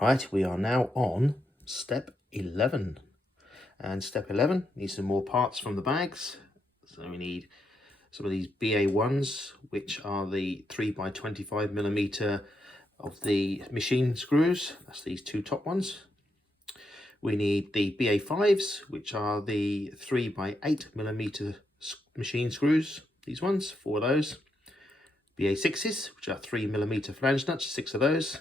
Right, we are now on step 11. And step 11 needs some more parts from the bags. So we need some of these BA1s, which are the 3x25mm of the machine screws. That's these two top ones. We need the BA5s, which are the 3x8mm machine screws. These ones, 4 of those. BA6s, which are 3mm flange nuts, 6 of those.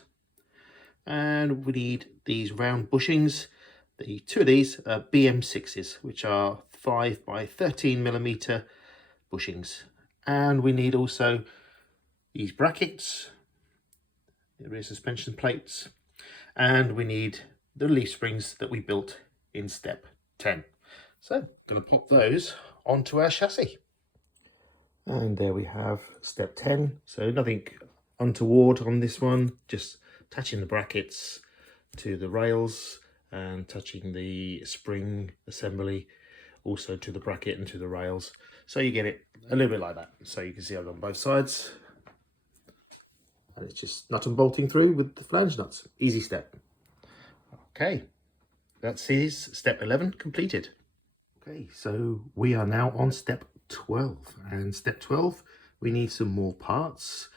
And we need these round bushings. The two of these are BM6s, which are 5x13mm bushings. And we need also these brackets, the rear suspension plates, and we need the leaf springs that we built in step 10. So I'm going to pop those onto our chassis. And there we have step 10. So nothing untoward on this one, just attaching the brackets to the rails and touching the spring assembly also to the bracket and to the rails. So you get it a little bit like that. So you can see I've done both sides. And it's just nut and bolting through with the flange nuts. Easy step. Okay, that is step 11 completed. Okay, so we are now on step 12. And step 12, we need some more parts.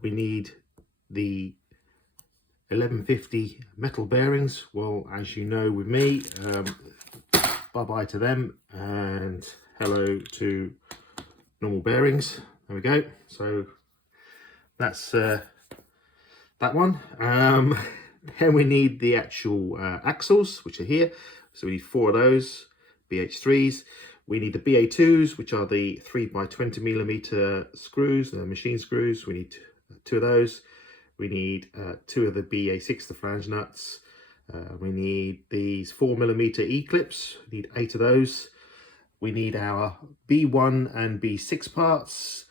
We need the 1150 metal bearings. Well, as you know with me, bye-bye to them and hello to normal bearings. There we go. So that's that one. Then we need the actual axles, which are here. So we need 4 of those, BH3s. We need the BA2s, which are the 3x20mm screws, machine screws. We need 2 of those. We need 2 of the BA6, the flange nuts. We need these 4mm E-clips. We need 8 of those. We need our B1 and B6 parts.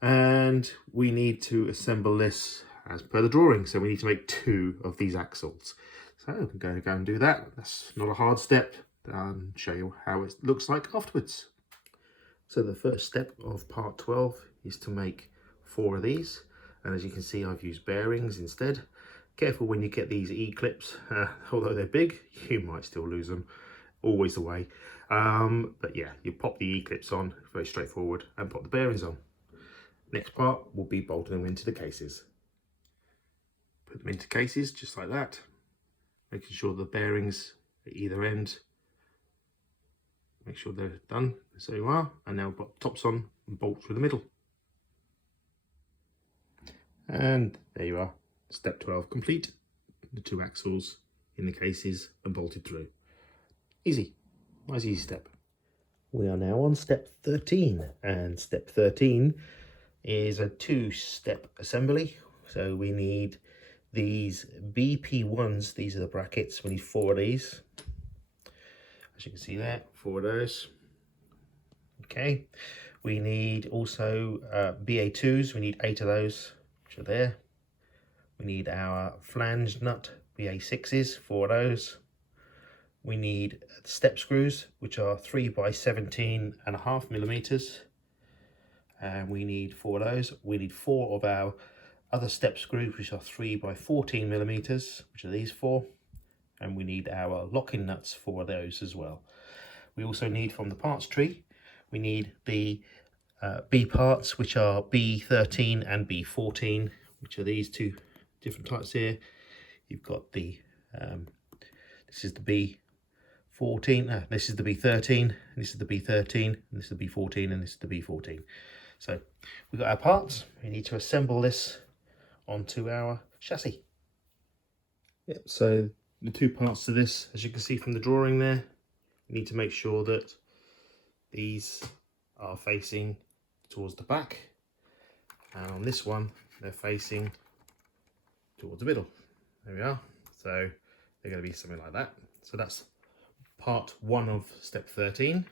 And we need to assemble this as per the drawing. So we need to make 2 of these axles. So I'm going to go and do that. That's not a hard step. I'll show you how it looks like afterwards. So the first step of part 12 is to make 4 of these. And as you can see, I've used bearings instead. Careful when you get these E-clips, although they're big, you might still lose them. Always the way. But yeah, you pop the E-clips on, very straightforward, and pop the bearings on. Next part will be bolting them into the cases. Put them into cases just like that, making sure the bearings at either end, make sure they're done. So you are, and now put tops on and bolt through the middle. And there you are, step 12 complete. The 2 axles in the cases and bolted through. Easy, nice easy step. We are now on step 13, and step 13 is a 2-step assembly. So we need these BP1s, these are the brackets, we need 4 of these. As you can see there, 4 of those. Okay, we need also BA2s, we need 8 of those, which are there. We need our flange nut BA6s, 4 of those. We need step screws, which are 3x17.5mm. And we need 4 of those. We need 4 of our other step screws, which are 3x14mm, which are these 4. And we need our locking nuts for those as well. We also need from the parts tree, we need the B parts, which are B13 and B14, which are these 2 different types here. You've got the, this is the B14, this is the B13, this is the B13, and this is the B14, and this is the B14. So we've got our parts. We need to assemble this onto our chassis. Yep, so the 2 parts to this, as you can see from the drawing there, you need to make sure that these are facing towards the back, and on this one they're facing towards the middle. There we are. So they're going to be something like that. So that's part 1 of step 13.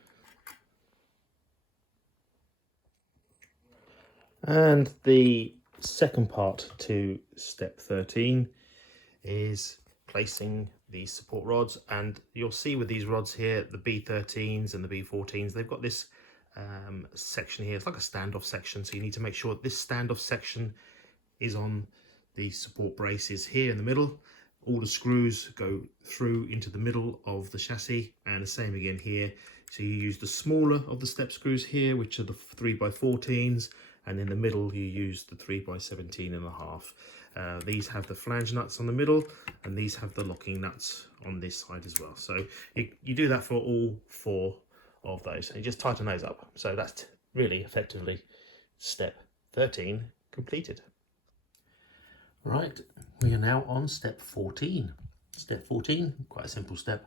And the second part to step 13 is placing these support rods, and you'll see with these rods here, the B13s and the B14s, they've got this section here. It's like a standoff section, so you need to make sure this standoff section is on the support braces here in the middle, all the screws go through into the middle of the chassis, and the same again here. So you use the smaller of the step screws here, which are the 3x14s, and in the middle you use the 3x17.5. These have the flange nuts on the middle, and these have the locking nuts on this side as well. So you do that for all 4 of those, and you just tighten those up. So that's really effectively step 13 completed. Right, we are now on step 14. Step 14, quite a simple step,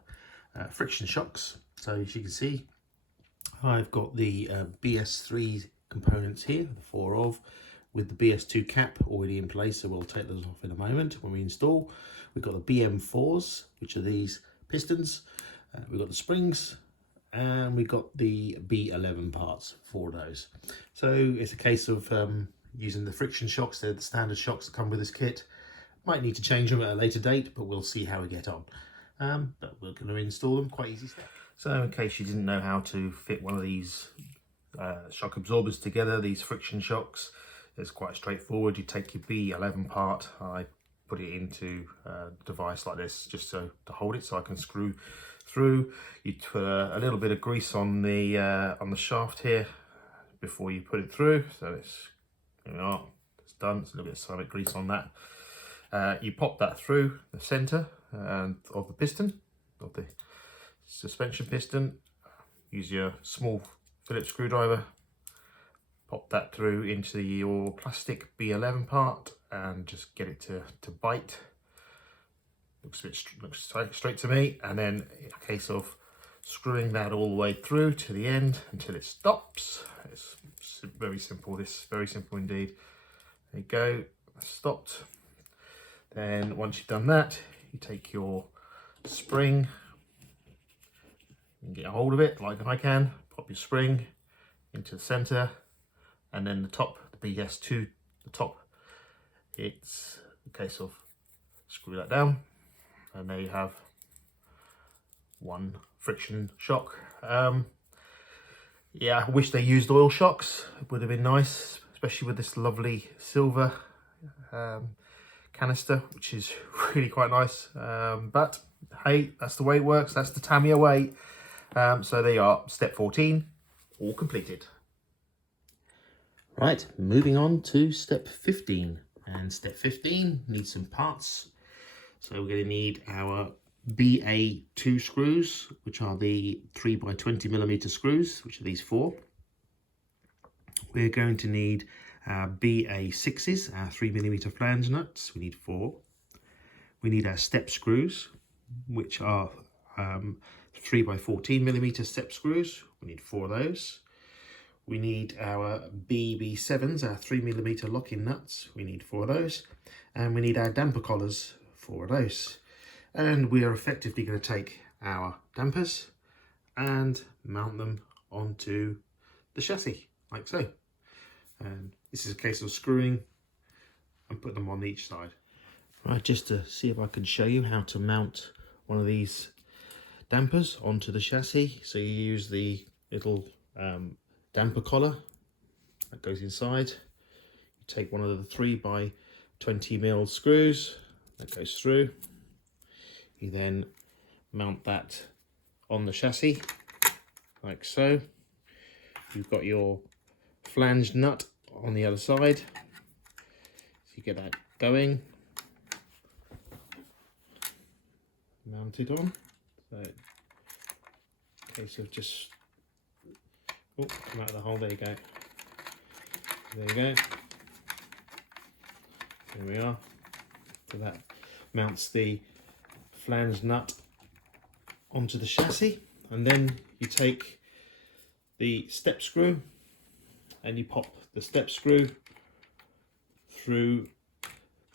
friction shocks. So as you can see, I've got the BS3 components here, the 4 of, with the BS2 cap already in place, so we'll take those off in a moment when we install. We've got the BM4s, which are these pistons, we've got the springs, and we've got the B11 parts for those. So it's a case of using the friction shocks. They're the standard shocks that come with this kit. Might need to change them at a later date, but we'll see how we get on. But we're going to install them, quite easy stuff. So in case you didn't know how to fit one of these shock absorbers together, these friction shocks, it's quite straightforward. You take your B11 part, I put it into a device like this just so to hold it so I can screw through. You put a little bit of grease on the shaft here before you put it through, so it's, you know, it's done. It's a little bit of ceramic grease on that. You pop that through the centre of the piston, of the suspension piston. Use your small Phillips screwdriver, pop that through into your plastic B11 part and just get it to bite. Looks straight to me, and then a case of screwing that all the way through to the end until it stops. It's very simple, very simple indeed. There you go, stopped. Then once you've done that, you take your spring and get a hold of it like I can, pop your spring into the center, and then the top, the BS2, the top, it's a case of screw that down, and there you have one friction shock. Yeah, I wish they used oil shocks. It would have been nice, especially with this lovely silver canister, which is really quite nice. But hey, that's the way it works. That's the Tamiya way. So there you are, step 14, all completed. Right, moving on to step 15. And step 15 needs some parts. So we're going to need our BA2 screws, which are the 3x20mm screws, which are these 4. We're going to need our BA6s, our 3mm flange nuts. We need 4. We need our step screws, which are 3x14mm step screws. We need 4 of those. We need our BB7s, our 3mm locking nuts. We need 4 of those. And we need our damper collars, 4 of those. And we are effectively going to take our dampers and mount them onto the chassis, like so. And this is a case of screwing and put them on each side. Right, just to see if I can show you how to mount one of these dampers onto the chassis. So you use the little damper collar that goes inside. You take one of the 3x20mm screws that goes through. You then mount that on the chassis like so. You've got your flange nut on the other side, so you get that going, mounted on. So case of just come out of the hole. There you go. There you go. There we are. So that mounts the flange nut onto the chassis, and then you take the step screw and you pop the step screw through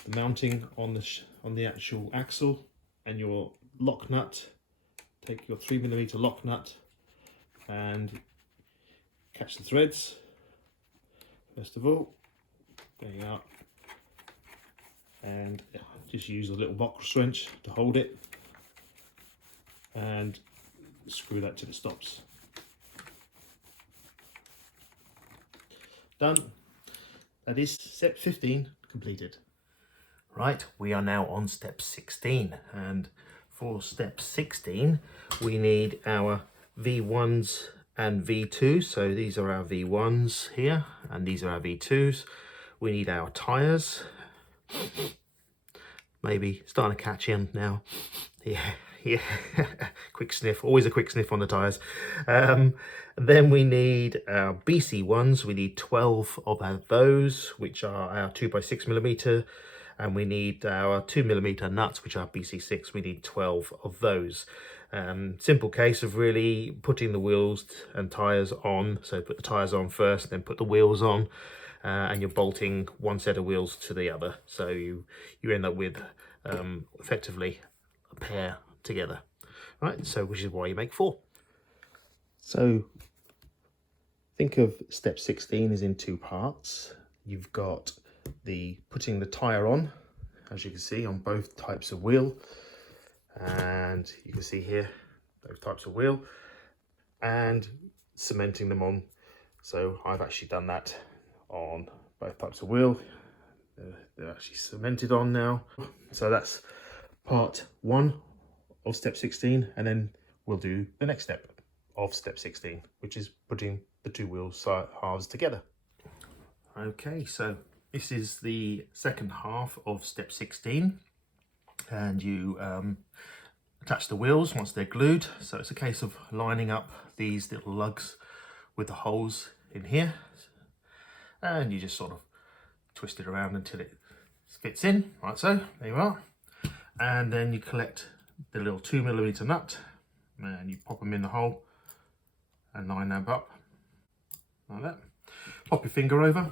the mounting on the actual axle, and your lock nut, take your 3mm lock nut and catch the threads first of all. There you are. And just use a little box wrench to hold it and screw that till it stops. Done. That is step 15 completed. Right, we are now on step 16, and for step 16 we need our V1s and V2s. So these are our V1s here and these are our V2s. We need our tyres. Maybe starting to catch in now. Yeah, quick sniff, always a quick sniff on the tyres. Then we need our BC ones. We need 12 of those, which are our 2x6mm, and we need our 2mm nuts, which are BC6. We need 12 of those. Simple case of really putting the wheels and tyres on. So put the tyres on first, then put the wheels on, and you're bolting one set of wheels to the other. So you end up with effectively a pair together. Right, so which is why you make 4. So think of step 16 as in 2 parts. You've got the putting the tyre on, as you can see, on both types of wheel, and you can see here those types of wheel, and cementing them on. So I've actually done that on both types of wheel. They're actually cemented on now. So that's part 1 of step 16, and then we'll do the next step of step 16, which is putting the 2 wheel halves together. Okay, so this is the second half of step 16, and you attach the wheels once they're glued. So it's a case of lining up these little lugs with the holes in here, and you just sort of twist it around until it fits in, like so. There you are. And then you collect the little 2mm nut and you pop them in the hole and line them up like that. Pop your finger over,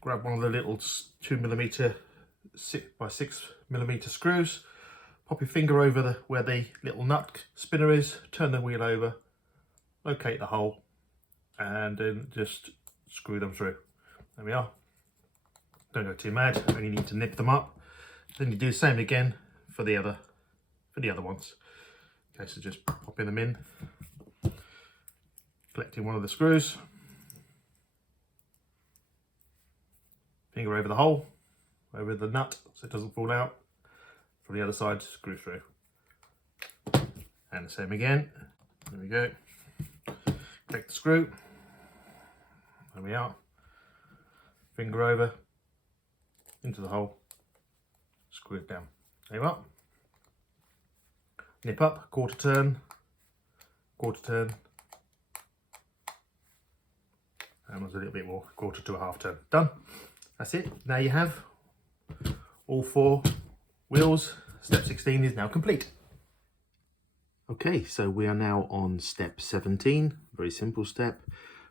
grab one of the little 2mm 6x6mm screws, pop your finger over where the little nut spinner is, turn the wheel over, locate the hole, and then just screw them through. There we are. Don't go too mad, only need to nip them up. Then you do the same again for the other ones. Okay, so just popping them in, collecting one of the screws, finger over the hole, over the nut so it doesn't fall out. From the other side, screw through. And the same again. There we go. Collect the screw. There we are. Finger over, into the hole, screw it down. There you are. Nip up, quarter turn, and there's a little bit more, quarter to a half turn. Done. That's it. Now you have all 4 wheels. Step 16 is now complete. Okay, so we are now on step 17. Very simple step.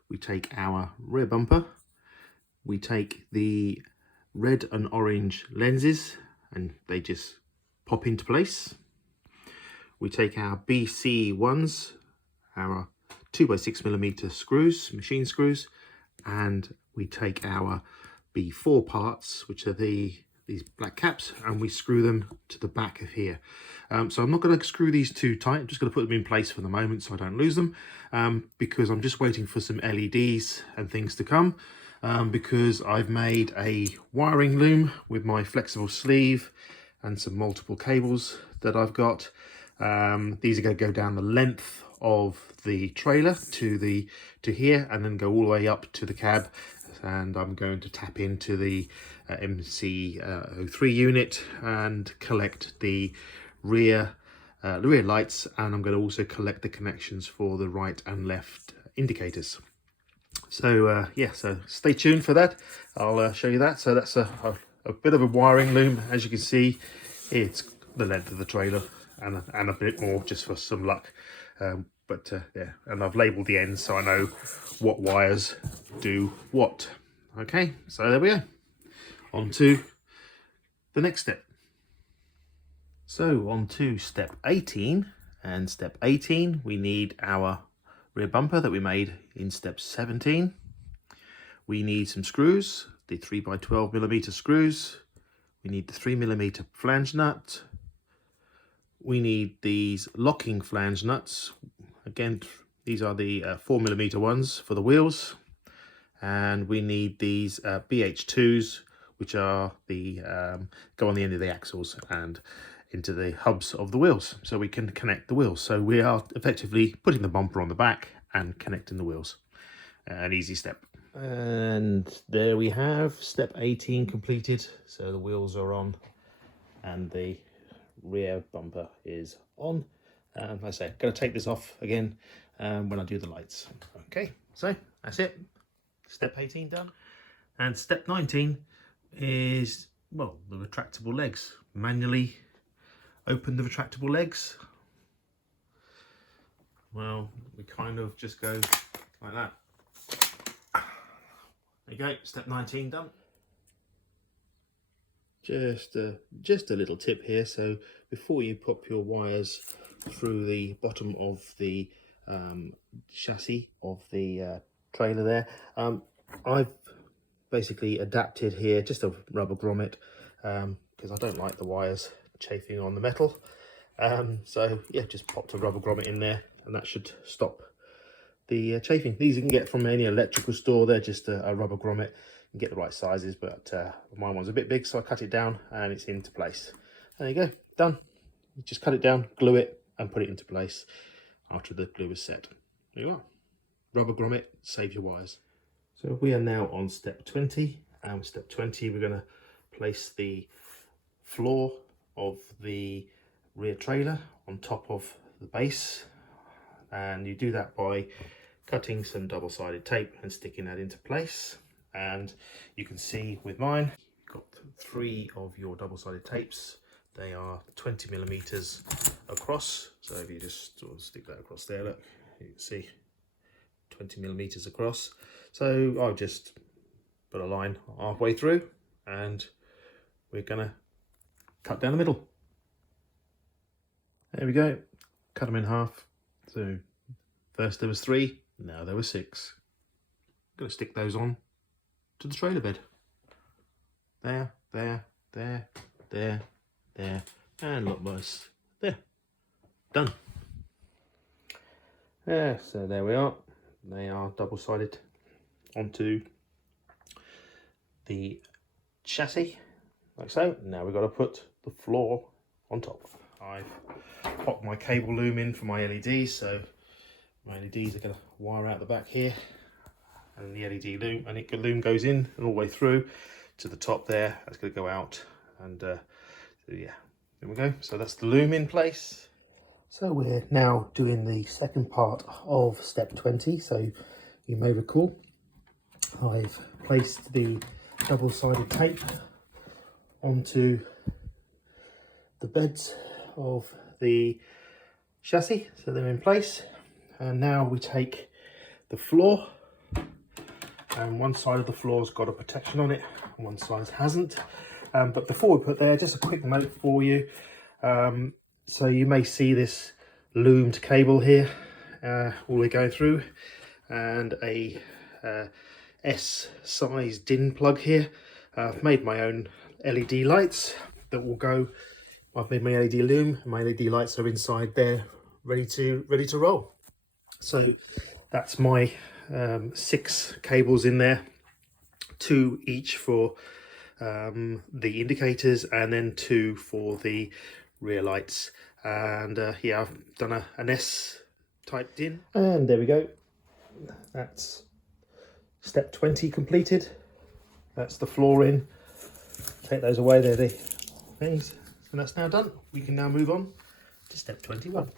We take our rear bumper, we take the red and orange lenses and they just pop into place. We take our BC ones, our 2x6mm screws, machine screws, and we take our B4 parts, which are these black caps, and we screw them to the back of here. So I'm not going to screw these too tight. I'm just going to put them in place for the moment so I don't lose them, because I'm just waiting for some LEDs and things to come, because I've made a wiring loom with my flexible sleeve and some multiple cables that I've got. These are going to go down the length of the trailer to here, and then go all the way up to the cab, and I'm going to tap into the MC03 unit and collect the rear lights, and I'm going to also collect the connections for the right and left indicators. So yeah, so stay tuned for that. I'll show you that. So that's a bit of a wiring loom. As you can see, it's the length of the trailer and a bit more just for some luck. Yeah, and I've labelled the ends so I know what wires do what. Okay, so there we go. On to the next step. So on to step 18, and step 18 we need our rear bumper that we made in step 17. We need some screws, the 3x12mm screws. We need the 3mm flange nut. We need these locking flange nuts. Again, these are the 4mm ones for the wheels. And we need these BH2s, which are the go on the end of the axles and into the hubs of the wheels, so we can connect the wheels. So we are effectively putting the bumper on the back and connecting the wheels. An easy step. And there we have step 18 completed. So the wheels are on and the rear bumper is on. Like I say, I'm going to take this off again when I do the lights. Okay, so that's it. Step 18 done. And step 19 is, well, the retractable legs. Manually open the retractable legs. Well, we kind of just go like that. There you go, step 19 done. Just a little tip here. So before you pop your wires through the bottom of the chassis of the trailer there, I've basically adapted here just a rubber grommet because I don't like the wires chafing on the metal. So yeah, just popped a rubber grommet in there and that should stop the chafing. These you can get from any electrical store. They're just a rubber grommet. You can get the right sizes, but my one's a bit big, so I cut it down and it's into place. There you go, done. You just cut it down, glue it and put it into place after the glue is set. There you are. Rubber grommet, save your wires. So we are now on step 20, and with step 20 we're going to place the floor of the rear trailer on top of the base, and you do that by cutting some double-sided tape and sticking that into place. And you can see with mine, you've got 3 of your double-sided tapes. They are 20mm across, so if you just sort of stick that across there, look, you can see 20mm across. So I'll just put a line halfway through and we're gonna cut down the middle. There we go, cut them in half. So first there was 3, now there were 6. I'm gonna stick those on to the trailer bed. There, there, there, there, there, and lookmost there. Done. Yeah, so there we are. They are double-sided onto the chassis, like so. Now we've got to put the floor on top. I've popped my cable loom in for my LEDs, so my LEDs are going to wire out the back here, and the LED loom, and the loom goes in and all the way through to the top there. That's going to go out, and so yeah, there we go. So that's the loom in place. So we're now doing the second part of step 20. So you may recall I've placed the double-sided tape onto the beds of the chassis, so they're in place. And now we take the floor, and one side of the floor's got a protection on it, and one side hasn't. But before we put there, just a quick note for you. So you may see this loomed cable here all the way going through, and a S-size DIN plug here. I've made my own LED lights that will go. I've made my LED loom, and my LED lights are inside there, ready to roll. So that's my 6 cables in there, 2 each for the indicators, and then 2 for the rear lights. And yeah, I've done an S type DIN, and there we go. That's step 20 completed. That's the floor in. Take those away, they're the things, and that's now done. We can now move on to step 21.